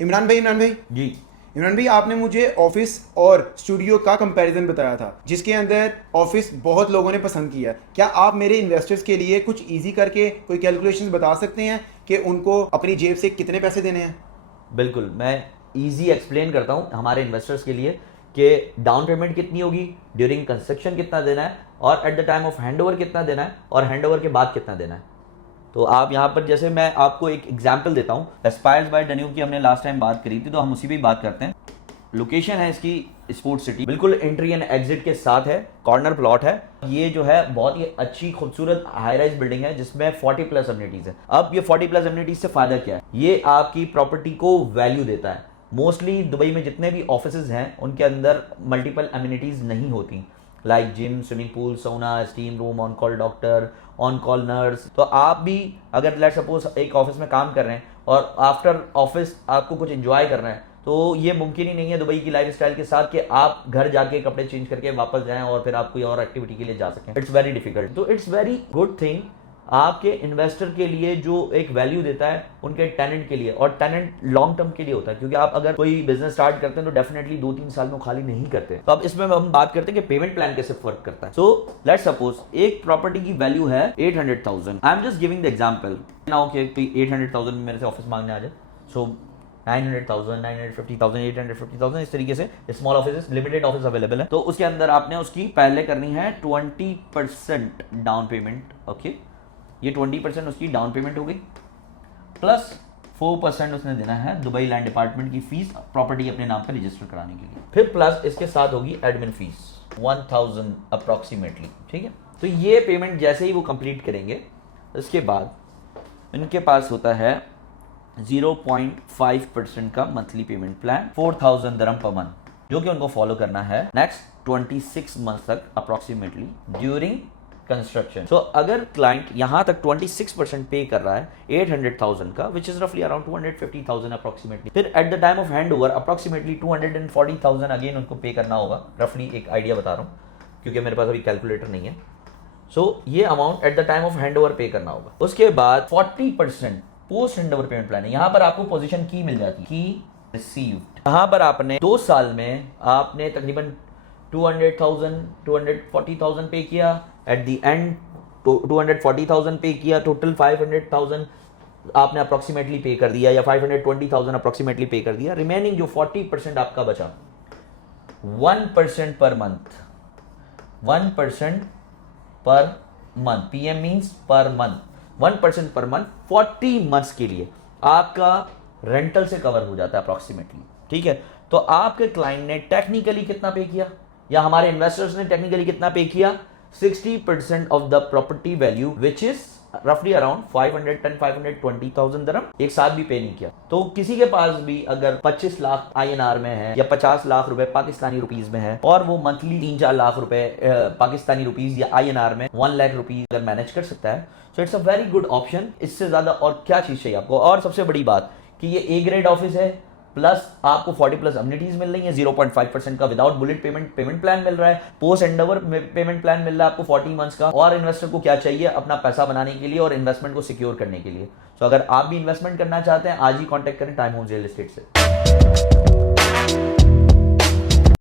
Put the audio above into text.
इमरान भाई जी। इमरान भाई, आपने मुझे ऑफिस और स्टूडियो का कंपैरिजन बताया था, जिसके अंदर ऑफिस बहुत लोगों ने पसंद किया। क्या आप मेरे इन्वेस्टर्स के लिए कुछ इजी करके कोई कैलकुलेशंस बता सकते हैं कि उनको अपनी जेब से कितने पैसे देने हैं? बिल्कुल, मैं इजी एक्सप्लेन करता हूँ हमारे इन्वेस्टर्स के लिए कि डाउन पेमेंट कितनी होगी, ड्यूरिंग कंस्ट्रक्शन कितना देना है, और at the time of handover कितना देना है, और हैंडओवर के बाद कितना देना है। तो आप यहाँ पर, जैसे मैं आपको एक एग्जांपल देता हूँ, एस्पायर्स बाय डैन्यूब की हमने लास्ट टाइम बात करी थी, तो हम उसी पे बात करते हैं। लोकेशन है इसकी स्पोर्ट्स सिटी, बिल्कुल एंट्री एंड एग्जिट के साथ है, कॉर्नर प्लॉट है। ये जो है बहुत ही अच्छी खूबसूरत हाई राइज बिल्डिंग है जिसमें 40 प्लस अम्यूनिटीज है। अब ये 40 प्लस अम्यूनिटीज से फायदा क्या है? ये आपकी प्रॉपर्टी को वैल्यू देता है। मोस्टली दुबई में जितने भी ऑफिसेज हैं उनके अंदर मल्टीपल अम्यूनिटीज नहीं होती, लाइक जिम, स्विमिंग पूल, सोना, steam room, on call doctor, on call nurse. तो आप भी अगर लेट सपोज एक ऑफिस में काम कर रहे हैं और आफ्टर ऑफिस आपको कुछ एंजॉय करना है, तो ये मुमकिन ही नहीं है दुबई की लाइफस्टाइल के साथ कि आप घर जाके कपड़े चेंज करके वापस जाएं और फिर आप कोई और एक्टिविटी के लिए जा सकें। It's very difficult. तो इट्स वेरी गुड थिंग आपके इन्वेस्टर के लिए जो एक वैल्यू देता है उनके टेनेंट के लिए, और टेनेंट लॉन्ग टर्म के लिए होता है, क्योंकि आप अगर कोई बिजनेस स्टार्ट करते हैं तो डेफिनेटली 2-3 साल में खाली नहीं करते। तो अब इसमें हम बात करते हैं कि पेमेंट प्लान कैसे वर्क करता है। सो लेट्स सपोज एक प्रॉपर्टी की वैल्यू है 800,000। I am just giving the example now कि 800,000 मेरे से ऑफिस मांगने आ जाए। सो 900,000, 950,000, 850,000, इस तरीके से small office, limited office available है। तो उसके अंदर आपने उसकी पहले करनी है 20% डाउन पेमेंट। ओके, ये 20% उसकी डाउन पेमेंट हो गई, प्लस 4% उसने देना है दुबई लैंड डिपार्टमेंट की फीस प्रॉपर्टी अपने नाम पर रजिस्टर कराने के लिए। फिर प्लस इसके साथ होगी एडमिन फीस 1000 अप्रोक्सीमेटली। ठीक है, तो ये पेमेंट जैसे ही वो कंप्लीट करेंगे इसके बाद इनके पास होता है 0.5% का monthly payment plan, 4000 दरम per month, जो कि उनको फॉलो करना है नेक्स्ट 26 मंथ तक अप्रोक्सीमेटली ड्यूरिंग कंस्ट्रक्शन। सो अगर क्लाइंट यहां तक 26% पे कर रहा है 800,000 का, विच इज रफली अराउंड 250,000 अप्रोक्सीमेटली, फिर at the time of hand over approximately 240,000 again उनको पे करना होगा। रफली एक आइडिया बता रहा हूँ क्योंकि मेरे पास अभी कैलकुलेटर नहीं है। सो ये amount at the time of hand over पे करना होगा। उसके बाद 40% post hand over payment plan है। यहां पर आपको पोजीशन की मिल जाती है, की रिसीव्ड। यहां पर आपने 2 साल में आपने तकरीबन 200,000 240,000 पे किया, एट द एंड 240,000 पे किया, टोटल 500,000 आपने अप्रोक्सीमेटली पे कर दिया, या 520,000 अप्रोक्सीमेटली पे कर दिया। रिमेनिंग जो 40% आपका बचा, 1% per month, 1% per month, PM means per month, 1% per month 40 months के लिए आपका रेंटल से कवर हो जाता है अप्रोक्सीमेटली। ठीक है, तो आपके क्लाइंट ने टेक्निकली कितना पे किया, या हमारे इन्वेस्टर्स ने टेक्निकली कितना पे किया? 60% of the property value, which is रफली अराउंड 520,000 दरम, एक साथ भी पे नहीं किया। तो किसी के पास भी अगर 25 लाख INR में है या 50 लाख रुपए पाकिस्तानी रुपीज में है, और वो मंथली 3-4 लाख रुपए पाकिस्तानी रुपीज या INR में 1 लाख रुपीज अगर मैनेज कर सकता है, so it's a very good option. इससे ज्यादा और क्या चीज चाहिए आपको? और सबसे बड़ी बात कि ये A ग्रेड ऑफिस है, प्लस आपको 40 प्लस अम्यूनिटीज मिल रही है, 0.5% का विदाउट बुलेट पेमेंट प्लान मिल रहा है, पोस्ट एंडोवर पेमेंट प्लान मिल रहा है आपको 40 मंथ्स का। और इन्वेस्टर को क्या चाहिए? अपना पैसा बनाने के लिए और इन्वेस्टमेंट को सिक्योर करने के लिए। सो अगर आप भी इन्वेस्टमेंट करना चाहते हैं, आज ही कॉन्टैक्ट करें टाइम होम्स रियल एस्टेट से।